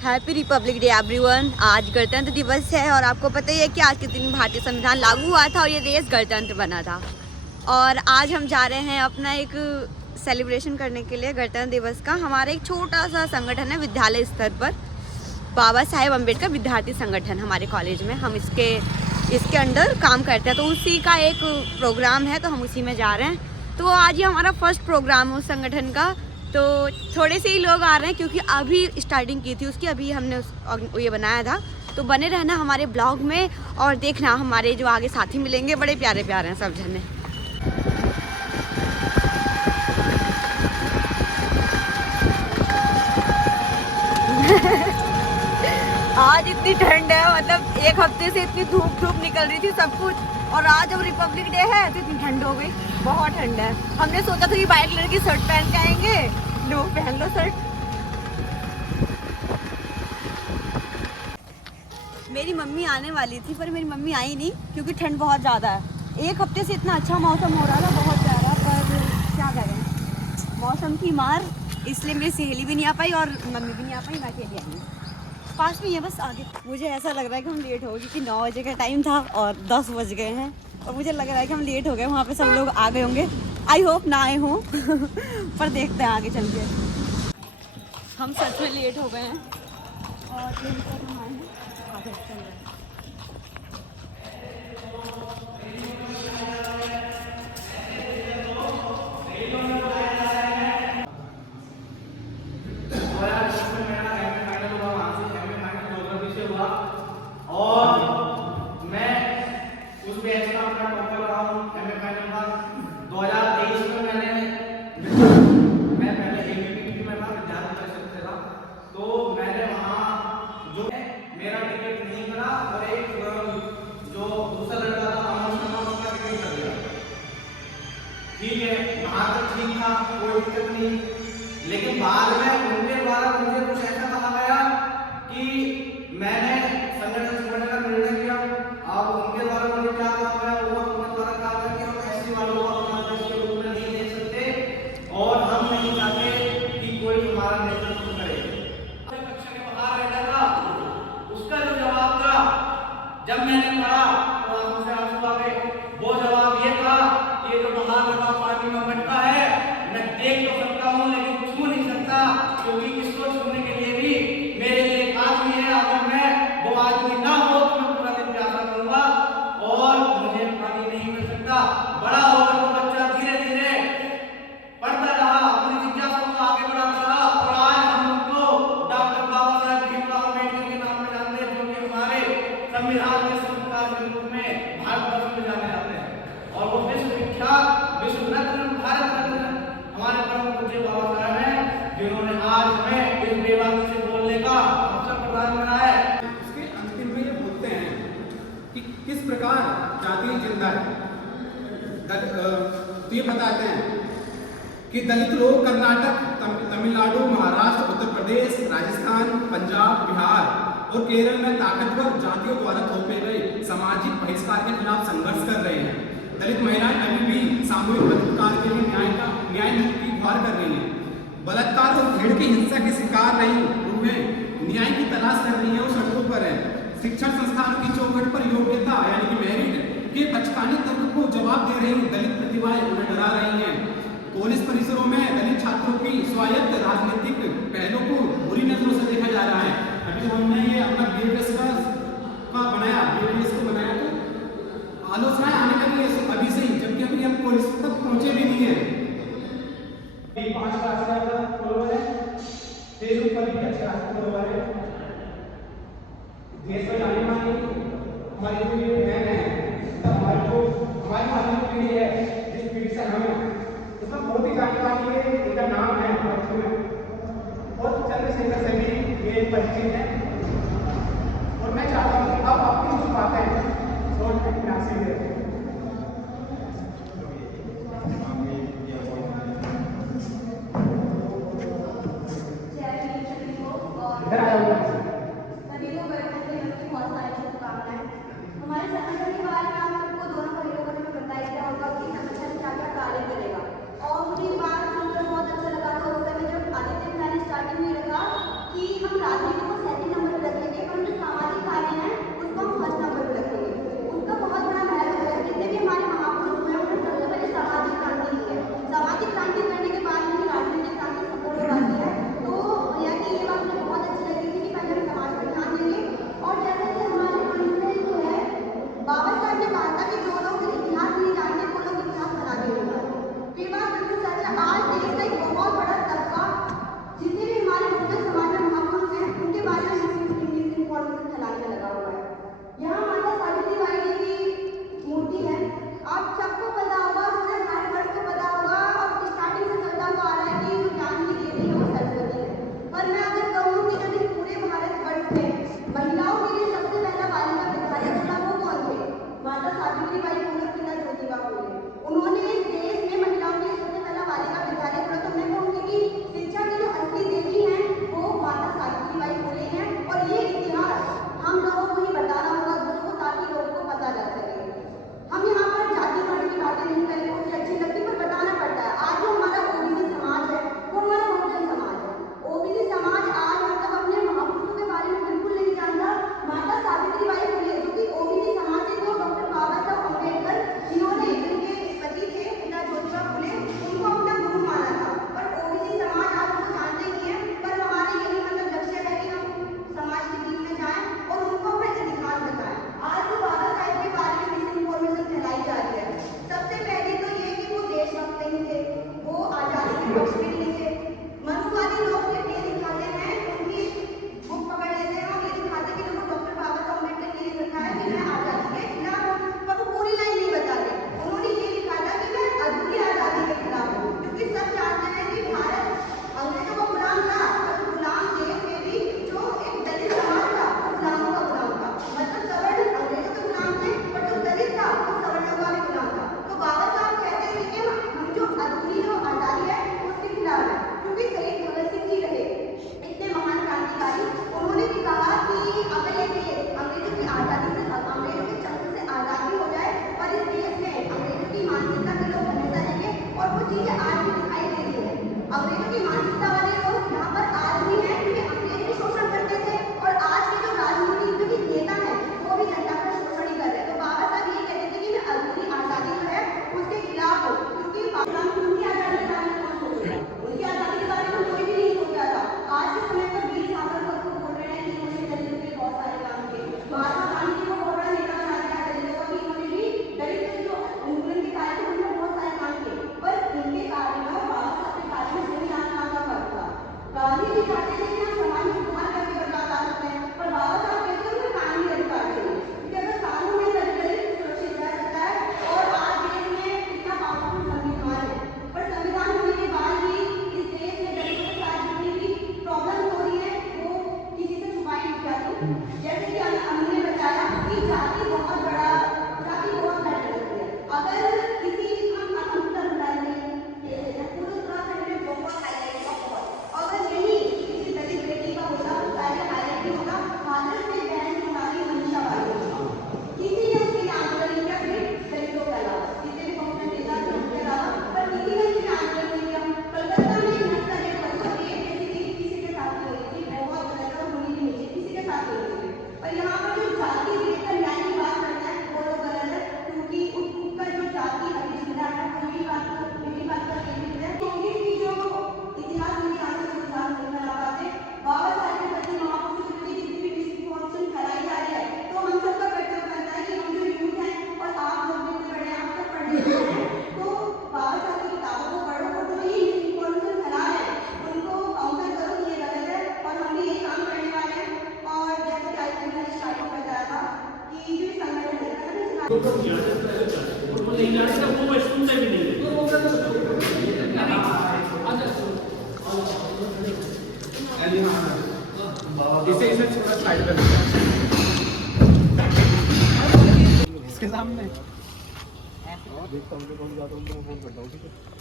Happy Republic day everyone. आज गणतंत्र दिवस है और आपको पता ही है कि आज के दिन भारतीय संविधान लागू हुआ था और ये देश गणतंत्र बना था। और आज हम जा रहे हैं अपना एक सेलिब्रेशन करने के लिए गणतंत्र दिवस का। हमारा एक छोटा सा संगठन है विद्यालय स्तर पर, बाबा साहेब अम्बेडकर विद्यार्थी संगठन हमारे कॉलेज में। हम इसके अंडर काम करते हैं, तो उसी का एक प्रोग्राम है, तो हम उसी में जा रहे हैं। तो आज ये हमारा फर्स्ट प्रोग्राम है उस संगठन का। तो थोड़े से ही लोग आ रहे हैं क्योंकि अभी स्टार्टिंग की थी उसकी, अभी हमने ये बनाया था। तो बने रहना हमारे ब्लॉग में और देखना हमारे जो आगे साथी मिलेंगे, बड़े प्यारे प्यारे हैं सब जने। आज इतनी ठंड है, मतलब एक हफ्ते से इतनी धूप निकल रही थी सब कुछ, और आज जब रिपब्लिक डे है तो इतनी ठंड हो गई, बहुत ठंड है। हमने सोचा था कि वाइट कलर की शर्ट पहन के आएंगे, लो पहन लो शर्ट। मेरी मम्मी आने वाली थी पर मेरी मम्मी आई नहीं क्योंकि ठंड बहुत ज़्यादा है। एक हफ्ते से इतना अच्छा मौसम हो रहा था, बहुत प्यारा, पर क्या करें मौसम की मार, इसलिए मेरी सहेली भी नहीं आ पाई और मम्मी भी नहीं आ पाई, मैं अकेली आई हूँ। पास में ही है बस आगे। मुझे ऐसा लग रहा है कि हम लेट हो गए क्योंकि 9 बजे का टाइम था और 10 बज गए हैं, और मुझे लग रहा है कि हम लेट हो गए। वहाँ पे सब लोग आ गए होंगे, आई होप ना आए हों पर देखते हैं आगे चल के। हम सच में लेट हो गए हैं और हम आए हैं आगे चल रहे हैं। ठीक है, वहाँ तक ठीक था, कोई दिक्कत नहीं। लेकिन बाद में उनके द्वारा मुझे कुछ ऐसा कहा गया कि मैंने संगठन छोड़ने का निर्णय किया। अब उनके द्वारा मुझे क्या कहा गया, वो उनके द्वारा कहा गया कि हम ऐसी वालों को अपना देश के रूप में नहीं देख सकते और हम नहीं चाहते कि कोई हमारा नेतृत्व करे। कक्षा के बाहर रहता था, उसका जो जवाब था जब मैंने पढ़ा तो आंखों से आंसू आ गए। वो जवाब ये था, ये जो बाहर लगा पानी में मटका है, मैं देख तो सकता हूँ लेकिन छू नहीं सकता, क्योंकि इसको छूने के लिए भी मेरे लिए एक आदमी है। अगर मैं वो आदमी ना हो तो मैं पूरा दिन प्यासा करूंगा और मुझे पानी नहीं मिल सकता। बड़ा होकर वो बच्चा धीरे धीरे पढ़ता रहा, अपनी जिज्ञासा को आगे बढ़ाता रहा, और आज हम उनको डॉक्टर बाबा साहेब भीमराव अम्बेडकर के नाम में जानते हैं, जो कि हमारे संविधान के संस्कार के रूप में भारतवर्ष में जाने जाते हैं। और वो विश्वविख्यात, विश्व रत्न, भारत रत्न हमारे परम पूज्य बाबा साहब हैं, जिन्होंने आज हमें इस बेबाकी से बोलने का अवसर प्रदान करा है। उसके अंतिम में ये बोलते हैं कि किस प्रकार जाति जिंदा है। तो ये बताते हैं कि दलित लोग कर्नाटक, तमिलनाडु, महाराष्ट्र, उत्तर प्रदेश, राजस्थान, पंजाब, बिहार और केरल में ताकतवर जातियों द्वारा थोपे गए सामाजिक बहिष्कार के खिलाफ संघर्ष कर रहे हैं। दलित महिलाएं अभी भी सामूहिक बलात्कार के लिए न्याय की गुहार कर रही हैं। बलात्कार और भीड़ की हिंसा के शिकार नहीं हुए न्याय की तलाश कर रही है और सड़कों पर है। शिक्षण संस्थानों की चौखट पर योग्यता यानी कि मेरिट के बचकाने तर्क को जवाब दे रही दलित प्रतिभाएं उन्हें डरा रही हैं। कॉलेज परिसरों में दलित छात्रों की स्वायत्त राजनीतिक पहलों को बुरी नजरों से देखा जा रहा है। अभी हमने ये अपना BFS का बनाया, BFS को बनाया, तो आलोचनाएं आने लगी है अभी से ही, जबकि अभी हम कॉलेज तक पहुंचे भी नहीं है। 5 क्लास का फॉलोअर है, फेसबुक पर भी अच्छे खासे फॉलोअर है। देश में जाने मानी हमारी जो ये बहन है, हमारी मालूम पीढ़ी है, जिस पीढ़ी से हमें उसमें बहुत ही जानकारी है। इनका नाम है और चंद्रशेखर से भी ये परिचित है। और मैं चाहता हूँ कि अब आपकी कुछ बातें सोच में क्लासी है। हमारे संगठन के बारे में आप सबको दोनों परिवारों में बताया गया होगा कि संगठन क्या क्या कार्य करेगा, और मुझे बात सुनकर बहुत अच्छा लगा था उस समय जब आदित्य मैंने स्टार्टिंग में रखा कि हम राजनीति को जैसे कि हमने बताया कि जाति बहुत मैटर करती है। अगर किसी हम उत्तर भारत में पूरे उत्तराखंड में बहुत हाईलाइट का बहुत, अगर यही किसी दलित बेटी का होगा तो पहले हाईलाइट ही होगा हाथरस में बहन हमारी मनीषा वाली, किसी ने उसके लिए आंदोलन नहीं किया, फिर दलितों के अलावा जितने भी कांग्रेस नेता थे उनके अलावा, पर किसी ने उसके लिए आंदोलन नहीं किया। कलकत्ता में नक्शा रेट 101 किसी के साथ हो रही थी, बहुत गलत और होनी भी नहीं चाहिए, किसी के साथ हो रही थी। और यहाँ पर जो जाति देखकर न्याय की बात करता है वो लोग गलत है, क्योंकि उसका जो जाति अधिष्ठा है वो यही बात पर केंद्रित है। कांग्रेस की जो इतिहास में इतिहास नहीं बना पाते, बाबा साहेब के प्रति महापुरुषों के प्रति जितनी भी मिसकॉन्सेप्शन फैलाई जा रही है, तो हम सबका कर्तव्य बनता है कि हम जो यूथ हैं और आप लोग भी इतने बड़े हैं, आप सब पढ़े लिखे हैं, तो बाबा साहब की किताबों को पढ़ो और जो ये मिसकॉन्सेप्शन फैला है उनको काउंटर करो कि ये गलत है, और हम भी यही काम करने वाले हैं। और जैसे कि आज मैंने स्टार्टिंग में बताया था कि जो संगठन इसे थोड़ा साइड कर इसके सामने देखता हूँ कौन जाता हूँ, फोन करता हूँ, ठीक है।